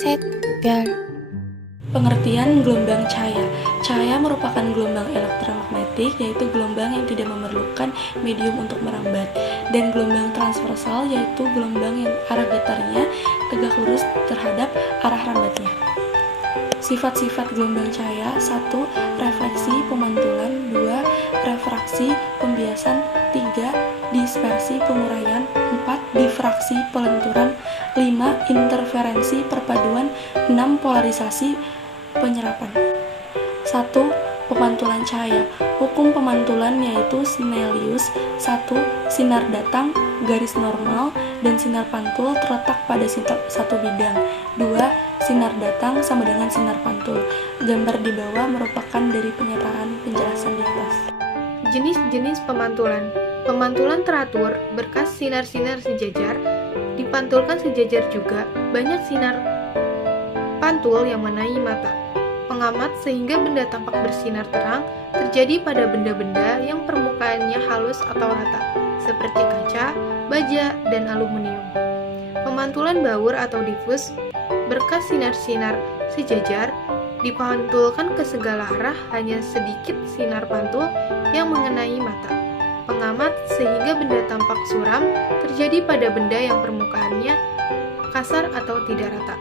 Set, Gar. Pengertian gelombang cahaya. Cahaya merupakan gelombang elektromagnetik, yaitu gelombang yang tidak memerlukan medium untuk merambat, dan gelombang transversal, yaitu gelombang yang arah getarnya tegak lurus terhadap arah rambatnya. Sifat-sifat gelombang cahaya: 1. Refleksi pemantulan, 2. Refraksi pembiasan, 3. Dispersi penguraian, 4. Difraksi pelenturan, 5. Interferensi perpaduan, 6. Polarisasi penyerapan. 1. Pemantulan cahaya. Hukum pemantulan yaitu Snellius. 1. Sinar datang, garis normal, dan sinar pantul terletak pada satu bidang. 2. Sinar datang sama dengan sinar pantul. Gambar di bawah merupakan dari pernyataan penjelasan di atas. Jenis-jenis pemantulan. Pemantulan teratur, berkas sinar-sinar sejajar, dipantulkan sejajar juga, banyak sinar pantul yang mengenai mata. Pengamat sehingga benda tampak bersinar terang terjadi pada benda-benda yang permukaannya halus atau rata, seperti kaca, baja, dan aluminium. Pemantulan baur atau difus, berkas sinar-sinar sejajar, dipantulkan ke segala arah, hanya sedikit sinar pantul yang mengenai mata. Pengamat sehingga benda tampak suram terjadi pada benda yang permukaannya kasar atau tidak rata.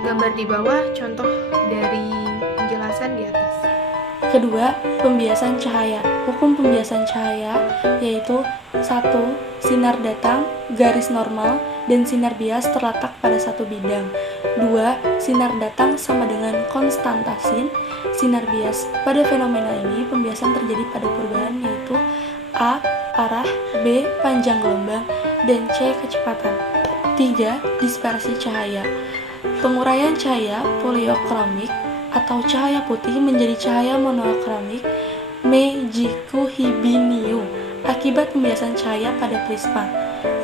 Gambar di bawah contoh dari penjelasan di atas. Kedua, pembiasan cahaya. Hukum pembiasan cahaya yaitu 1. Sinar datang, garis normal, dan sinar bias terletak pada satu bidang. 2. Sinar datang sama dengan konstanta sin, sinar bias. Pada fenomena ini, pembiasan terjadi pada perubahan yaitu A. Arah, B. Panjang gelombang, dan C. Kecepatan. 3. Dispersi cahaya. Penguraian cahaya poliokромik atau cahaya putih menjadi cahaya monokromik mejikuhibiniu akibat pembiasan cahaya pada prisma.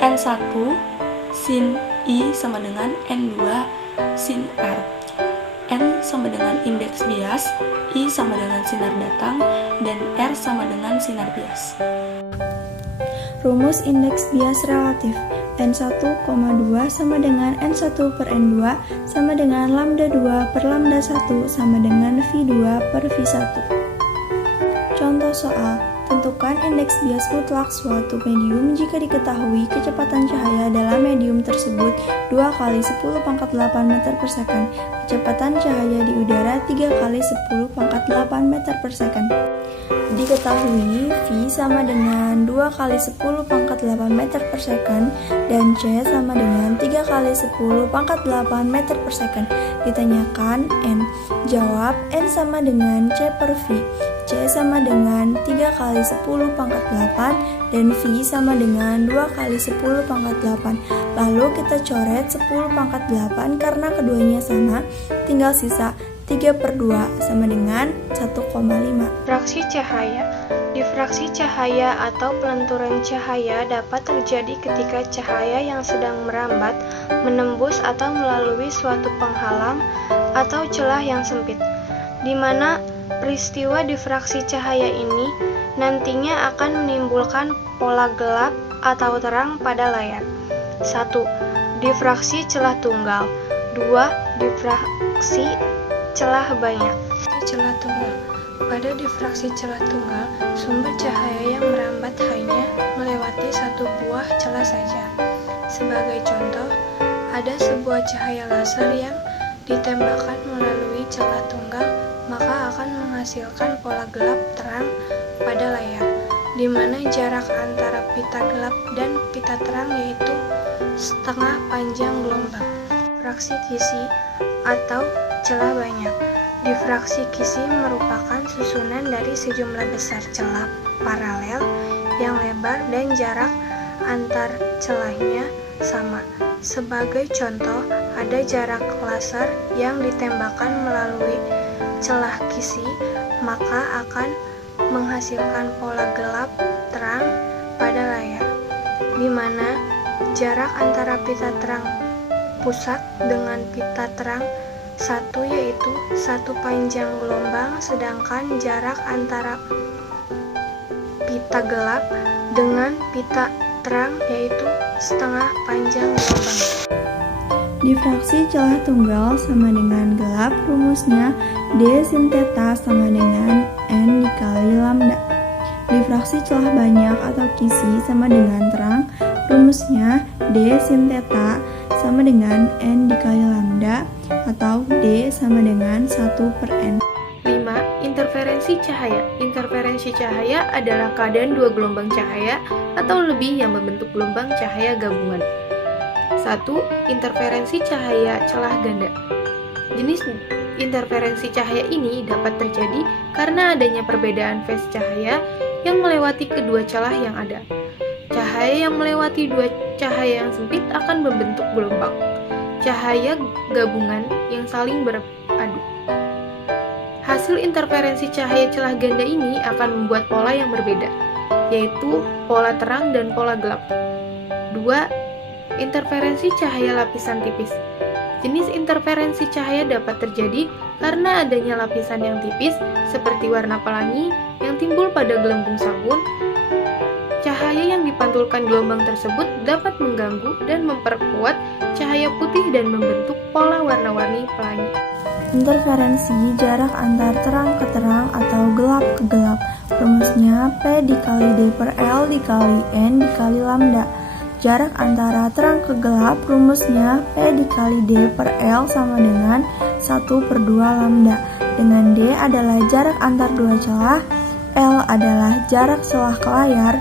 N1 sin I sama dengan N2 sin R. N sama dengan indeks bias, I sama dengan sinar datang, dan R sama dengan sinar bias. Rumus indeks bias relatif. N1,2 sama dengan N1 per N2 sama dengan lambda 2 per lambda 1 sama dengan V2 per V1. Contoh soal, tentukan indeks bias mutlak suatu medium jika diketahui kecepatan cahaya dalam medium tersebut 2 kali 10 pangkat 8 meter per second, kecepatan cahaya di udara 3 kali 10 pangkat 8 meter per second. Diketahui V sama dengan 2 kali 10 pangkat 8 meter per second dan C sama dengan 3 kali 10 pangkat 8 meter per second. Ditanyakan N. Jawab N sama dengan C per V. C sama dengan 3 kali 10 pangkat 8 dan V sama dengan 2 kali 10 pangkat 8. Lalu kita coret 10 pangkat 8 karena keduanya sama, tinggal sisa 3 per 2 sama dengan 1,5. Fraksi cahaya. Difraksi cahaya atau pelenturan cahaya dapat terjadi ketika cahaya yang sedang merambat, menembus atau melalui suatu penghalang atau celah yang sempit, di mana peristiwa difraksi cahaya ini nantinya akan menimbulkan pola gelap atau terang pada layar. 1. Difraksi celah tunggal. 2. Difraksi celah banyak. Celah tunggal. Pada difraksi celah tunggal, sumber cahaya yang merambat hanya melewati satu buah celah saja. Sebagai contoh, ada sebuah cahaya laser yang ditembakkan melalui celah tunggal, maka akan menghasilkan pola gelap terang pada layar, di mana jarak antara pita gelap dan pita terang yaitu setengah panjang gelombang. Fraksi kisi atau celah banyak. Difraksi kisi merupakan susunan dari sejumlah besar celah paralel yang lebar dan jarak antar celahnya sama. Sebagai contoh, ada jarak laser yang ditembakkan melalui celah kisi, maka akan menghasilkan pola gelap terang pada layar, di mana jarak antara pita terang pusat dengan pita terang satu yaitu satu panjang gelombang, sedangkan jarak antara pita gelap dengan pita terang yaitu setengah panjang gelombang. Difraksi celah tunggal sama dengan gelap, rumusnya D sin theta sama dengan N dikali lambda. Difraksi celah banyak atau kisi sama dengan terang, rumusnya D sin theta sama dengan N dikali lambda atau D sama dengan 1/N. 5. Interferensi cahaya. Interferensi cahaya adalah keadaan dua gelombang cahaya atau lebih yang membentuk gelombang cahaya gabungan. 1. Interferensi cahaya celah ganda. Jenis interferensi cahaya ini dapat terjadi karena adanya perbedaan fase cahaya yang melewati kedua celah yang ada. Cahaya yang melewati dua cahaya yang sempit akan membentuk gelombang cahaya gabungan yang saling beradu. Hasil interferensi cahaya celah ganda ini akan membuat pola yang berbeda, yaitu pola terang dan pola gelap. 2. Interferensi cahaya lapisan tipis. Jenis interferensi cahaya dapat terjadi karena adanya lapisan yang tipis seperti warna pelangi yang timbul pada gelembung sabun. Cahaya yang dipantulkan gelombang tersebut dapat mengganggu dan memperkuat cahaya putih dan membentuk pola warna-warni pelangi. Interferensi jarak antar terang ke terang atau gelap ke gelap. Rumusnya P dikali D per L dikali N dikali lambda. Jarak antara terang ke gelap rumusnya P dikali D per L sama dengan 1/2 lambda. Dengan D adalah jarak antar dua celah, L adalah jarak celah ke layar,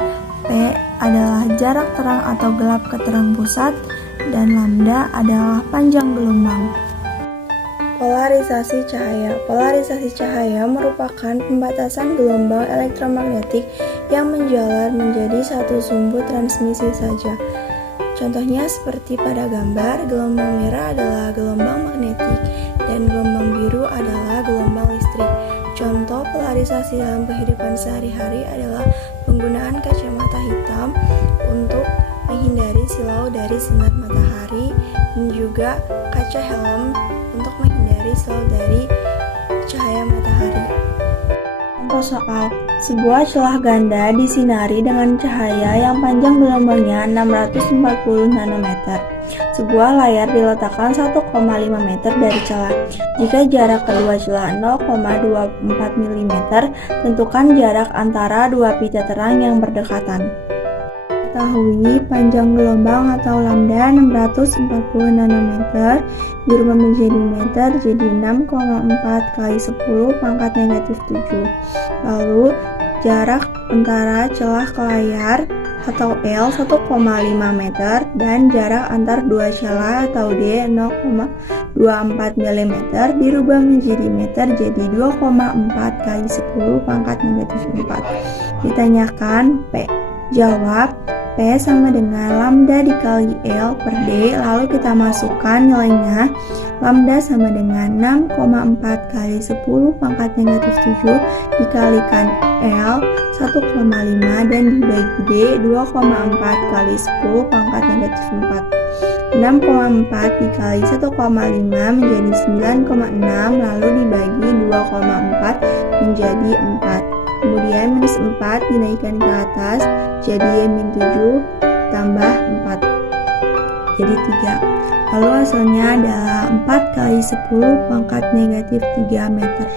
P adalah jarak terang atau gelap ke terang pusat, dan lambda adalah panjang gelombang. Polarisasi cahaya. Polarisasi cahaya merupakan pembatasan gelombang elektromagnetik yang menjalar menjadi satu sumbu transmisi saja. Contohnya seperti pada gambar, gelombang merah adalah gelombang magnetik dan gelombang biru adalah gelombang listrik. Contoh polarisasi dalam kehidupan sehari-hari adalah penggunaan kacamata hitam untuk menghindari silau dari sinar matahari dan juga kaca helm untuk menghindari silau dari cahaya matahari. Contoh soal, sebuah celah ganda disinari dengan cahaya yang panjang gelombangnya 640 nanometer. Sebuah layar diletakkan 1,5 meter dari celah. Jika jarak kedua celah 0,24 mm, tentukan jarak antara dua pita terang yang berdekatan. Ketahui panjang gelombang atau lambda 640 nanometer dirubah menjadi meter jadi 6,4 kali 10 pangkat negatif 7. Lalu jarak antara celah ke layar atau L 1,5 meter dan jarak antar dua celah atau D 0,24 mm dirubah menjadi meter jadi 2,4 kali 10 pangkat negatif 4. Ditanyakan P. Jawab P sama dengan lambda dikali L per D, lalu kita masukkan nilainya. Lambda sama dengan 6,4 kali 10 pangkat negatif 7 dikalikan L 1,5 dan dibagi D 2,4 kali 10 pangkat negatif 4. 6,4 dikali 1,5 menjadi 9,6 lalu dibagi 2,4 menjadi 4. Kemudian minus 4 dinaikkan ke atas jadi min 7 tambah 4 jadi 3. Lalu hasilnya adalah 4 kali 10 pangkat negatif 3 meter.